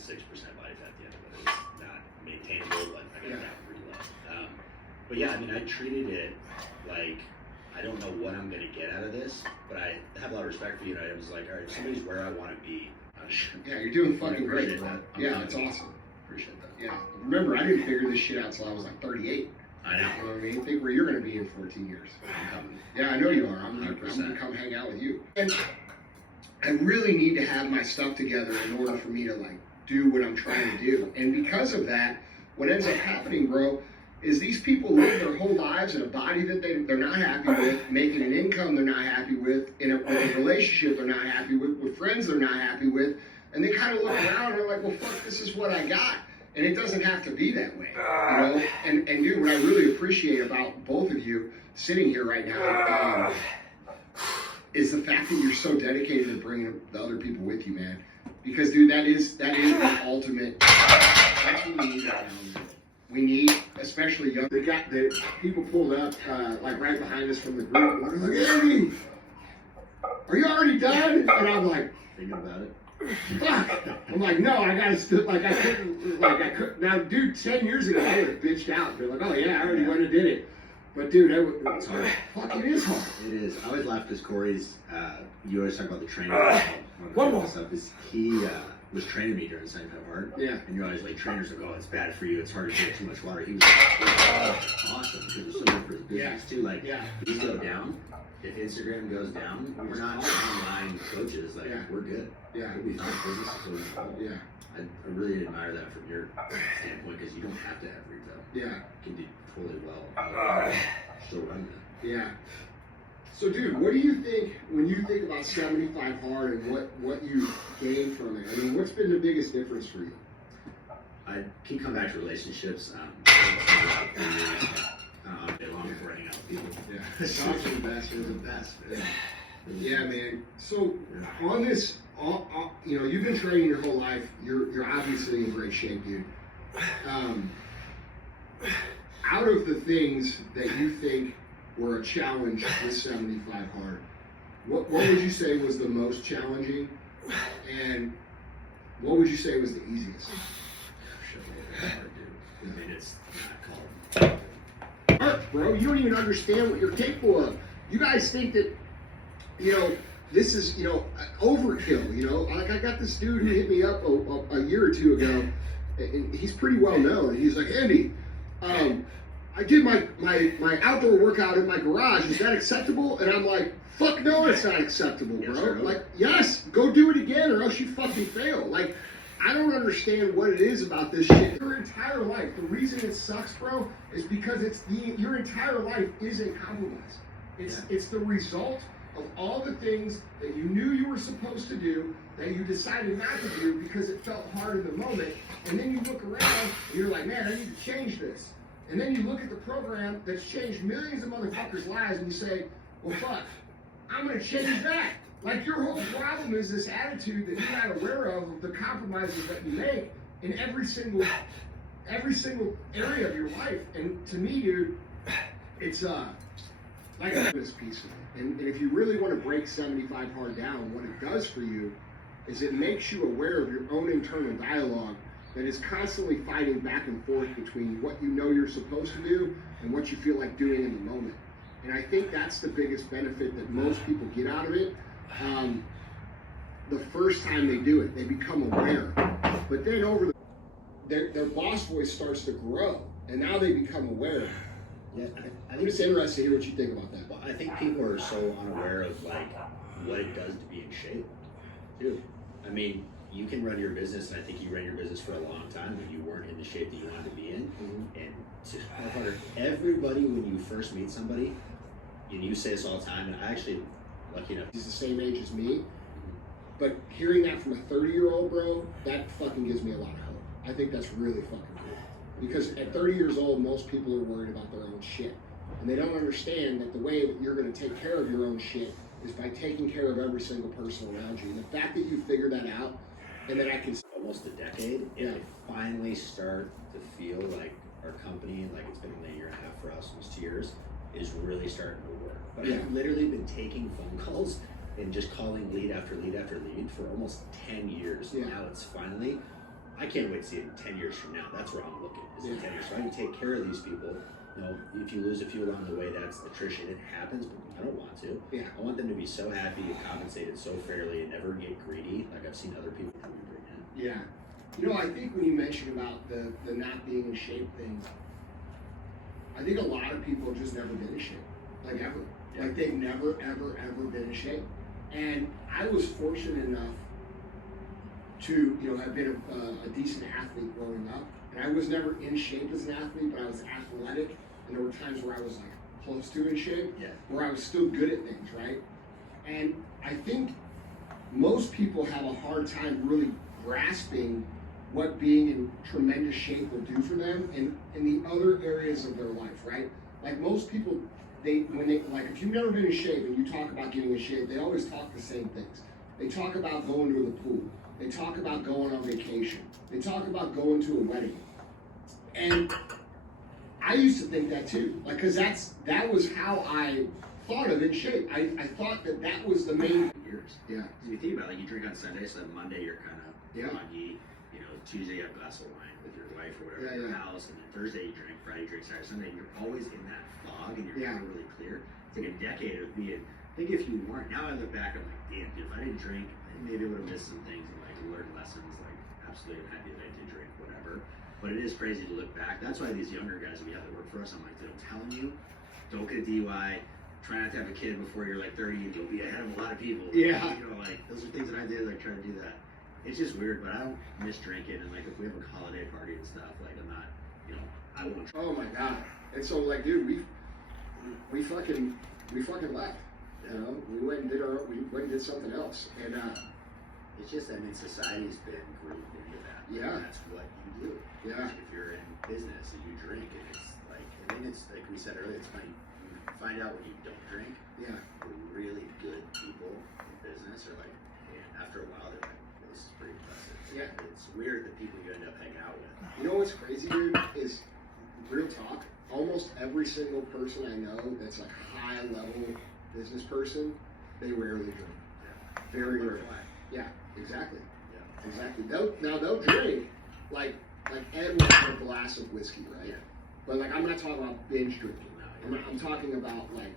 0.6% body fat at the end of it. It was not maintainable, like I got it down pretty low. But yeah, I mean, I treated it like, I don't know what I'm going to get out of this, but I have a lot of respect for you. And I was like, all right, if somebody's where I want to be. Yeah, you're doing fucking great, bro. Yeah, it's awesome. Appreciate that. Yeah. Remember, I didn't figure this shit out until I was like 38. I know. You know what I mean? Think where you're going to be in 14 years. I'm coming. Yeah, I know you are. I'm going to come hang out with you. And I really need to have my stuff together in order for me to like do what I'm trying to do. And because of that, what ends up happening, bro, is these people live their whole lives in a body that they're not happy with, making an income they're not happy with, in a relationship they're not happy with friends they're not happy with, and they kind of look around and they're like, well, fuck, this is what I got. And it doesn't have to be that way, you know? And dude, what I really appreciate about both of you sitting here right now is the fact that you're so dedicated to bringing the other people with you, man. Because, dude, that is the ultimate, that's what we need right now. We need, especially young. They got the people pulled up, like right behind us from the group. And they're like, Andy, are you already done? And I'm like, thinking about it. Fuck. I'm like, no, I gotta still, like, I couldn't. Now, dude, 10 years ago, I would have bitched out. They're like, oh yeah, I already went and did it. But dude, it's hard. Fuck, it is hard. It is. I always laugh because Corey's, you always talk about the training. One more stuff is he was training me during the 75 hard. Yeah. And you're always like, trainers like, oh, it's bad for you. It's hard to drink too much water. He was like, oh, awesome, because it's so good for his business too. Like, these go down. If Instagram goes down, we're not online coaches. Like, we're good. Yeah. We'll be fine. Business is going well. Yeah. I really admire that from your standpoint because you don't have to have retail. Yeah. You can do totally well. Still run that. Yeah. So, dude, what do you think when you think about 75 hard and what you gained from it? I mean, what's been the biggest difference for you? I can come back to relationships. All day long before hanging out with people. Yeah. Dogs are the best. They're the best. Yeah, man. So on this, you know, you've been training your whole life. You're obviously in great shape, dude. Out of the things that you think were a challenge with 75 hard, what would you say was the most challenging, and what would you say was the easiest? Hard, dude. I mean, it's not called. Bro, you don't even understand what you're capable of. You guys think that, you know, this is, you know, overkill, you know? Like, I got this dude who hit me up a year or two ago, and he's pretty well known. He's like, Andy, I did my outdoor workout in my garage. Is that acceptable? And I'm like, fuck no, it's not acceptable, bro. Like, yes, go do it again or else you fucking fail. Like, I don't understand what it is about this shit. Your entire life, the reason it sucks, bro, is because your entire life isn't compromised. It's the result of all the things that you knew you were supposed to do that you decided not to do because it felt hard in the moment. And then you look around and you're like, man, I need to change this. And then you look at the program that's changed millions of motherfuckers' lives and you say, well, fuck, I'm going to change that. Like, your whole problem is this attitude that you're not aware of the compromises that you make in every single area of your life. And to me, dude, it's like a piece of it. And if you really want to break 75 hard down, what it does for you is it makes you aware of your own internal dialogue that is constantly fighting back and forth between what you know you're supposed to do and what you feel like doing in the moment. And I think that's the biggest benefit that most people get out of it. The first time they do it, they become aware. But then their boss voice starts to grow, and now they become aware. Yeah, I'm just interested to hear what you think about that. Well, I think people are so unaware of like what it does to be in shape. Dude, I mean, you can run your business, and I think you ran your business for a long time, but you weren't in the shape that you wanted to be in. Mm-hmm. And everybody, when you first meet somebody, and you say this all the time, and I actually, lucky enough, he's the same age as me, but hearing that from a 30-year-old, bro, that fucking gives me a lot of hope. I think that's really fucking cool. Because at 30 years old, most people are worried about their own shit. And they don't understand that the way that you're going to take care of your own shit is by taking care of every single person around you. And the fact that you figured that out, and that I can... Almost a decade, and I finally start to feel like our company, like it's been a year and a half for us, almost 2 years, is really starting to work. But I've literally been taking phone calls and just calling lead after lead after lead for almost 10 years. Now it's finally, I can't wait to see it in 10 years from now. That's where I'm looking, is in 10 years. So I can take care of these people. You know, if you lose a few along the way, that's attrition. It happens, but I don't want to. Yeah. I want them to be so happy and compensated so fairly and never get greedy like I've seen other people come and bring in. Yeah. You know, I think when you mentioned about the not being in shape thing, I think a lot of people have just never been in shape. Like ever. Yeah. Like they've never, ever, ever been in shape. And I was fortunate enough to, you know, have been a decent athlete growing up. And I was never in shape as an athlete, but I was athletic. And there were times where I was like close to in shape, where I was still good at things, right? And I think most people have a hard time really grasping what being in tremendous shape will do for them in the other areas of their life, right? Like most people, if you've never been in shape and you talk about getting in shape, they always talk the same things. They talk about going to the pool. They talk about going on vacation. They talk about going to a wedding. And I used to think that too, like, cause that was how I thought of in shape. I thought that was the main years. Yeah. If you think about it, like you drink on Sunday, so then Monday you're kind of groggy. You know, Tuesday you have a glass of wine with your wife or whatever in your house, and then Thursday you drink, Friday you drink, Saturday, Sunday, and you're always in that fog and you're never really clear. It's like a decade of being, I think if you weren't, now I look back, I'm like, damn, dude, if I didn't drink, maybe I would have missed some things and like learned lessons, like absolutely I'm happy that I did drink, whatever. But it is crazy to look back. That's why these younger guys that we have that work for us, I'm like, dude, I'm telling you, don't get a DUI, try not to have a kid before you're like 30 and you'll be ahead of a lot of people. Yeah. You know, like those are things that I did, like try to do that. It's just weird, but I don't miss drinking, and like if we have a holiday party and stuff, like I'm not, you know, I won't. Oh my god! And so like, dude, we fucking left. You know, we went and did something else, and it's just, I mean, society's been groomed into that. Yeah. And that's what you do. Yeah. If you're in business and you drink, and it's like, I mean, it's like we said earlier, it's funny. You find out when you don't drink. Yeah. The really good people in business are like, man, after a while, they're like, this is pretty impressive. Yeah. It's weird the people you end up hanging out with. You know what's crazy, dude, is real talk. Almost every single person I know that's like high level business person, they rarely drink. Yeah. Very rarely. Yeah, exactly. Yeah. Exactly. They'll drink like Ed will have a glass of whiskey, right? Yeah. But like I'm not talking about binge drinking. I'm talking about like